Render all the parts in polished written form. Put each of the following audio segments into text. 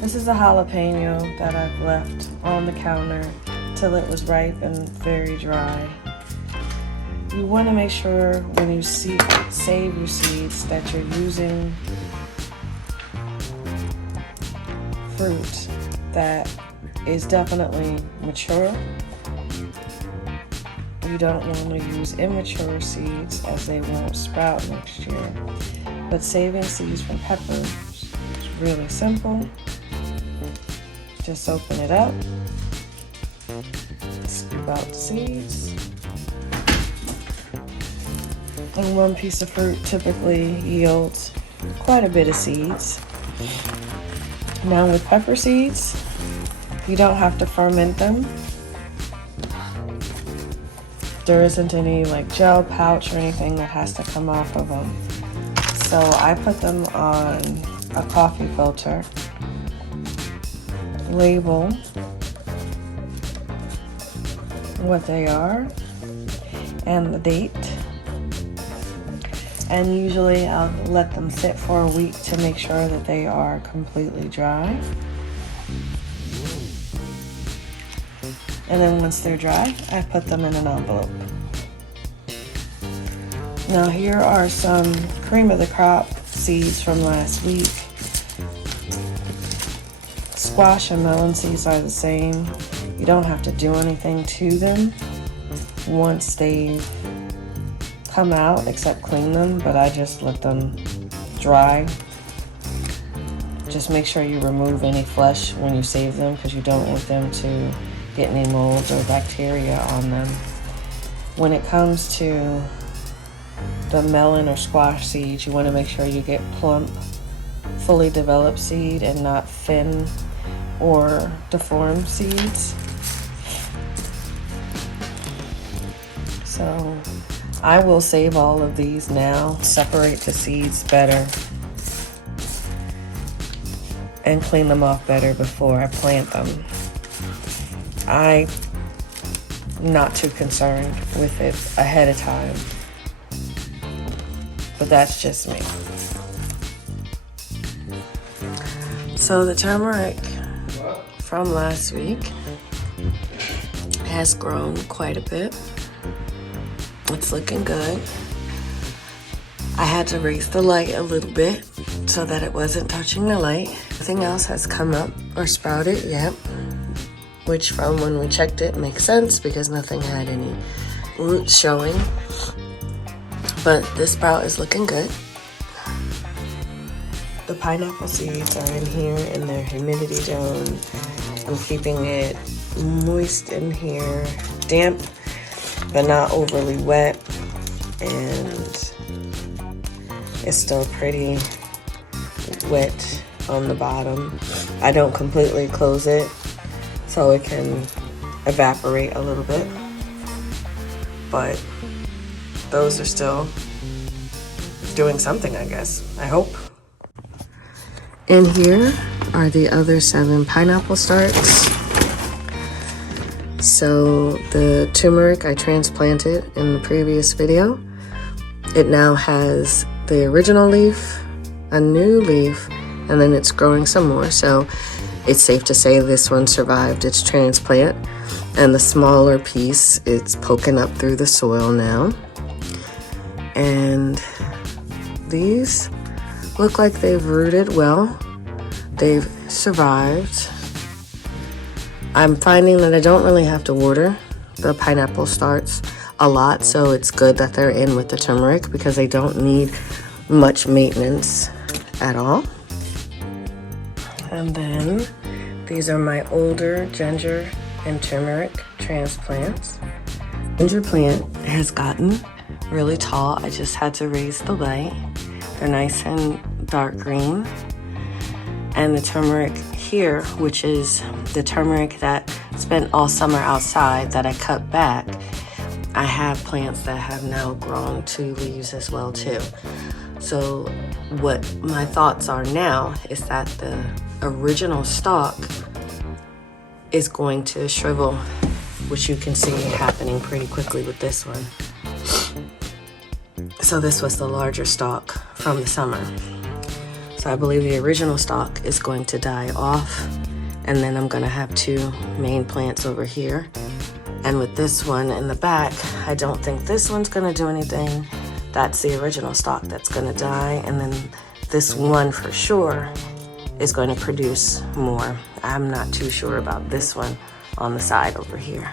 This is a jalapeno that I've left on the counter till it was ripe and very dry. You want to make sure when you save your seeds that you're using fruit that is definitely mature. You don't want to use immature seeds as they won't sprout next year. But saving seeds from peppers is really simple. Just open it up, scoop out the seeds. And one piece of fruit typically yields quite a bit of seeds. Now with pepper seeds, you don't have to ferment them. There isn't any like gel pouch or anything that has to come off of them. So I put them on a coffee filter, label what they are and the date. And usually I'll let them sit for a week to make sure that they are completely dry. And then once they're dry, I put them in an envelope. Now here are some cream of the crop seeds from last week. Squash and melon seeds are the same. You don't have to do anything to them once they've come out except clean them, but I just let them dry. Just make sure you remove any flesh when you save them because you don't want them to get any mold or bacteria on them. When it comes to the melon or squash seeds, you want to make sure you get plump, fully developed seed and not thin or deformed seeds. So I will save all of these now, separate the seeds better, and clean them off better before I plant them. I'm not too concerned with it ahead of time, but that's just me. So the turmeric from last week has grown quite a bit. It's looking good. I had to raise the light a little bit so that it wasn't touching the light. Nothing else has come up or sprouted yet, which from when we checked it makes sense because nothing had any roots showing. But this sprout is looking good. The pineapple seeds are in here in their humidity zone. I'm keeping it moist in here, damp but not overly wet, and it's still pretty wet on the bottom. I don't completely close it so it can evaporate a little bit, but those are still doing something, I guess. I hope. In here are the other 7 pineapple starts. So the turmeric I transplanted in the previous video, it now has the original leaf, a new leaf, and then it's growing some more. So it's safe to say this one survived its transplant, and the smaller piece, it's poking up through the soil now. And these look like they've rooted well. They've survived. I'm finding that I don't really have to water the pineapple starts a lot, so it's good that they're in with the turmeric because they don't need much maintenance at all. And then these are my older ginger and turmeric transplants. Ginger plant has gotten really tall. I just had to raise the light. They're nice and dark green. And the turmeric here, which is the turmeric that spent all summer outside that I cut back, I have plants that have now grown 2 leaves as well too. So what my thoughts are now is that the original stalk is going to shrivel, which you can see happening pretty quickly with this one. So this was the larger stalk from the summer. So I believe the original stock is going to die off, and then I'm gonna have two main plants over here. And with this one in the back, I don't think this one's gonna do anything. That's the original stock that's gonna die, and then this one for sure is going to produce more. I'm not too sure about this one on the side over here.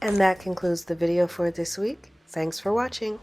And that concludes the video for this week. Thanks for watching.